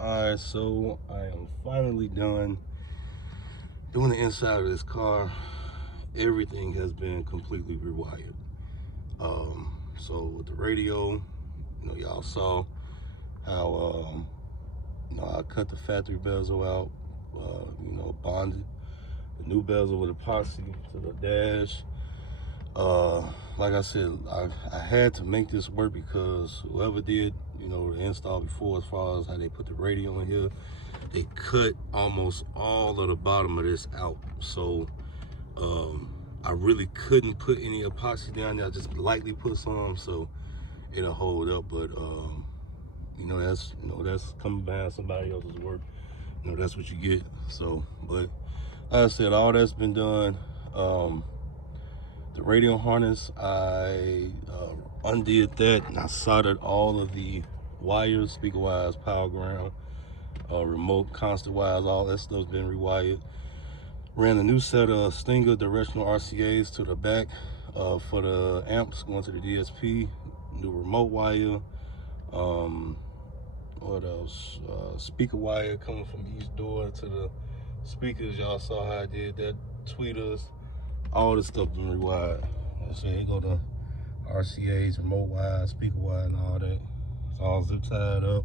Alright, so I am finally done doing the inside of this car. Everything has been completely rewired. So with the radio, y'all saw how I cut the factory bezel out, bonded the new bezel with epoxy to the dash. Like I said, I had to make this work because whoever did, the install before, as far as how they put the radio in here, they cut almost all of the bottom of this out. So I really couldn't put any epoxy down there. I just lightly put some so it'll hold up. But that's coming behind somebody else's work. That's what you get. So, but like I said, all that's been done. The radio harness, I undid that and I soldered all of the wires, speaker wires, power ground, remote, constant wires, all that stuff's been rewired. Ran a new set of Stinger directional RCAs to the back for the amps going to the DSP, new remote wire. What else? Speaker wire coming from each door to the speakers. Y'all saw how I did that. Tweeters, all this stuff been rewired. Like I said, here go the RCAs, remote wire, speaker wire, and all that. It's all zip tied up,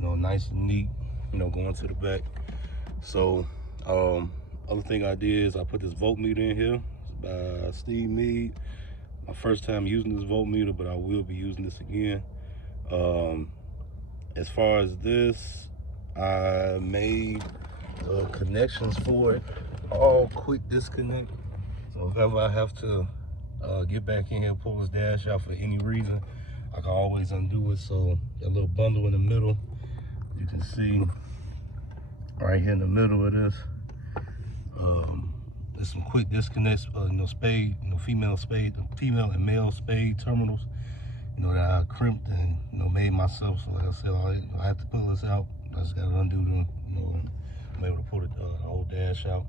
nice and neat, going to the back. So, other thing I did is I put this voltmeter in here. It's by Steve Mead. My first time using this voltmeter, but I will be using this again. As far as this, I made the connections for it all quick disconnect. So if ever I have to get back in here, pull this dash out for any reason, I can always undo it. So that little bundle in the middle, you can see right here in the middle of this, there's some quick disconnects, spade, female and male spade terminals, that I crimped and made myself. So like I said, I have to pull this out. I just gotta undo them, I'm able to pull the whole dash out.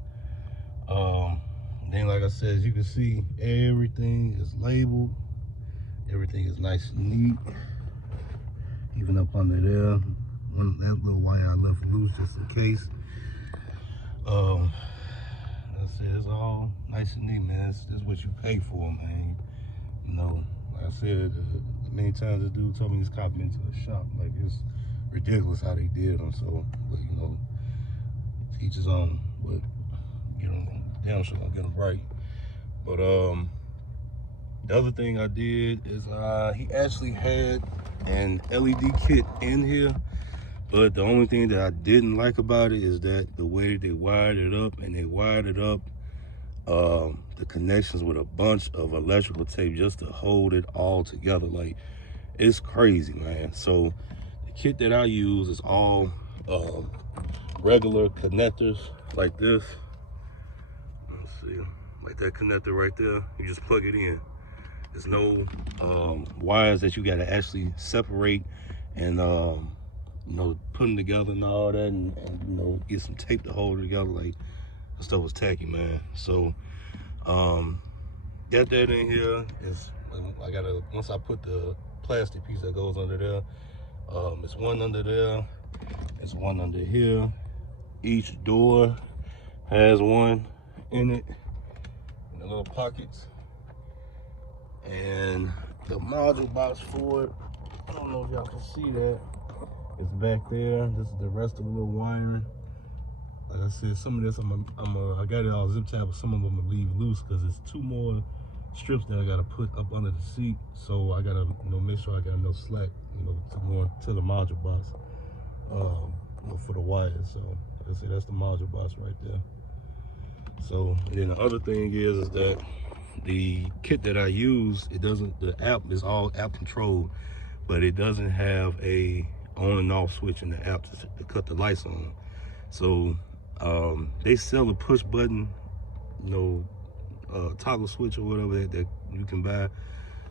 Then, like I said, as you can see, everything is labeled. Everything is nice and neat. Even up under there, that little wire I left loose just in case. That's it. It's all nice and neat, man. This is what you pay for, man. Like I said, many times the dude told me he's copied into a shop. Like, it's ridiculous how they did them. So, but each his own. But get them, damn sure gonna get them right. But the other thing I did is he actually had an LED kit in here, but the only thing that I didn't like about it is that the way they wired it up, and they wired it up the connections with a bunch of electrical tape just to hold it all together. Like, it's crazy, man. So the kit that I use is all regular connectors like this. Let's see, like that connector right there. You just plug it in. There's no wires that you got to actually separate and put them together and all that, and get some tape to hold it together. Like, that stuff was tacky, man. So got that in here. I gotta, once I put the plastic piece that goes under there, it's one under there, it's one under here. Each door has one in it, in the little pockets. And the module box for it, I don't know if y'all can see that, it's back there. This is the rest of the little wiring. Like I said, some of this I got it all zip tied, but some of them I'm gonna leave loose because there's 2 more strips that I gotta put up under the seat. So I gotta make sure I got enough slack to go to the module box for the wires. So like I said, that's the module box right there. So then the other thing is that the kit that I use, the app is all app controlled, but it doesn't have a on and off switch in the app to cut the lights on. So they sell a push button, toggle switch or whatever that you can buy,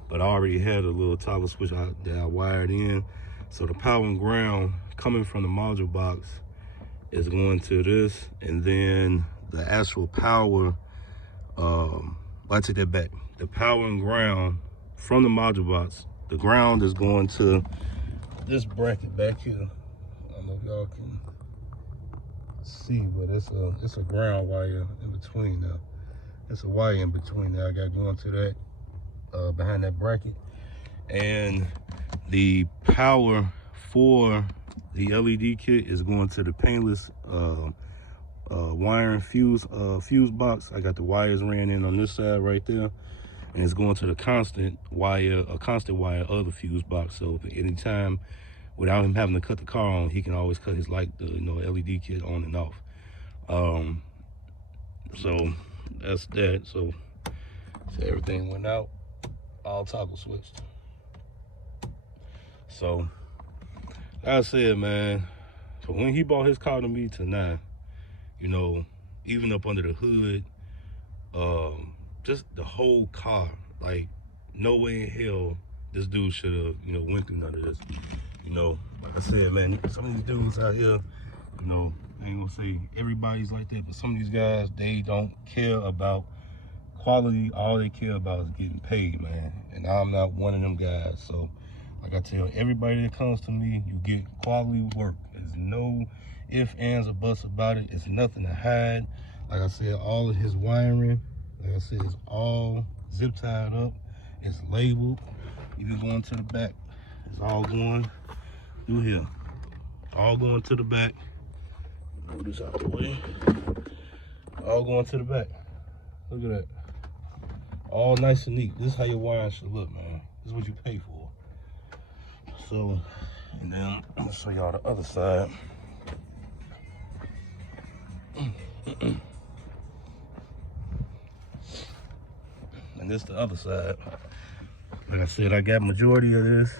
but I already had a little toggle switch that I wired in. So the power and ground coming from the module box is going to this, and then the actual power, I take that back. The power and ground from the module box, the ground is going to this bracket back here. don't know if y'all can see, but it's a ground wire in between now. It's a wire in between there I got going to that behind that bracket. And the power for the LED kit is going to the painless wiring fuse box. I got the wires ran in on this side right there, and it's going to the constant wire of the fuse box. So if anytime, without him having to cut the car on, he can always cut his light, LED kit on and off. So that's that. So everything went out, all toggle switched. So like I said, man, so when he bought his car to me tonight, even up under the hood, just the whole car, like no way in hell this dude should have, went through none of this. Like I said, man, some of these dudes out here, I ain't gonna say everybody's like that, but some of these guys, they don't care about quality. All they care about is getting paid, man. And I'm not one of them guys. So like I tell everybody that comes to me, you get quality work. There's no ifs, ands, or buts about it. It's nothing to hide. Like I said, all of his wiring, like I said, is all zip tied up. It's labeled. Even going to the back, it's all going through here. All going to the back. Move this out the way. All going to the back. Look at that. All nice and neat. This is how your wiring should look, man. This is what you pay for. So, and then I'm gonna show y'all the other side. And this the other side. Like I said, I got majority of this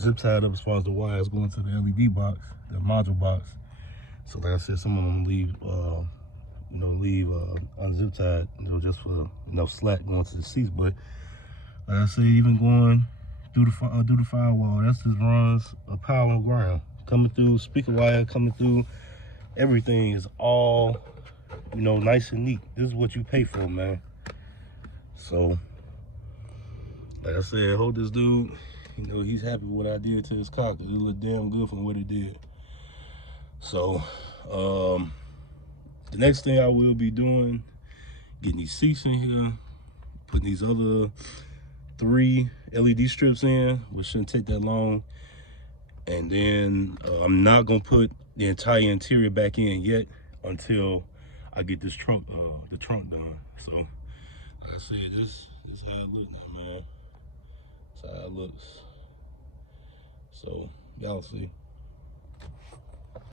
zip tied up as far as the wires going to the LED box, the module box. So like I said, some of them leave unzip tied, just for enough slack going to the seats. But like I said, even going through the firewall, that just runs a power and ground coming through, speaker wire coming through. Everything is all nice and neat. This is what you pay for, man. So like I said, I hope this dude, he's happy with what I did to his car, because it looked damn good from what it did. So the next thing I will be doing, getting these seats in here, putting these other 3 LED strips in, which shouldn't take that long. And then I'm not gonna put the entire interior back in yet until I get this trunk, the trunk done. So like I said, this is how it looks now, man. That's how it looks. So y'all see.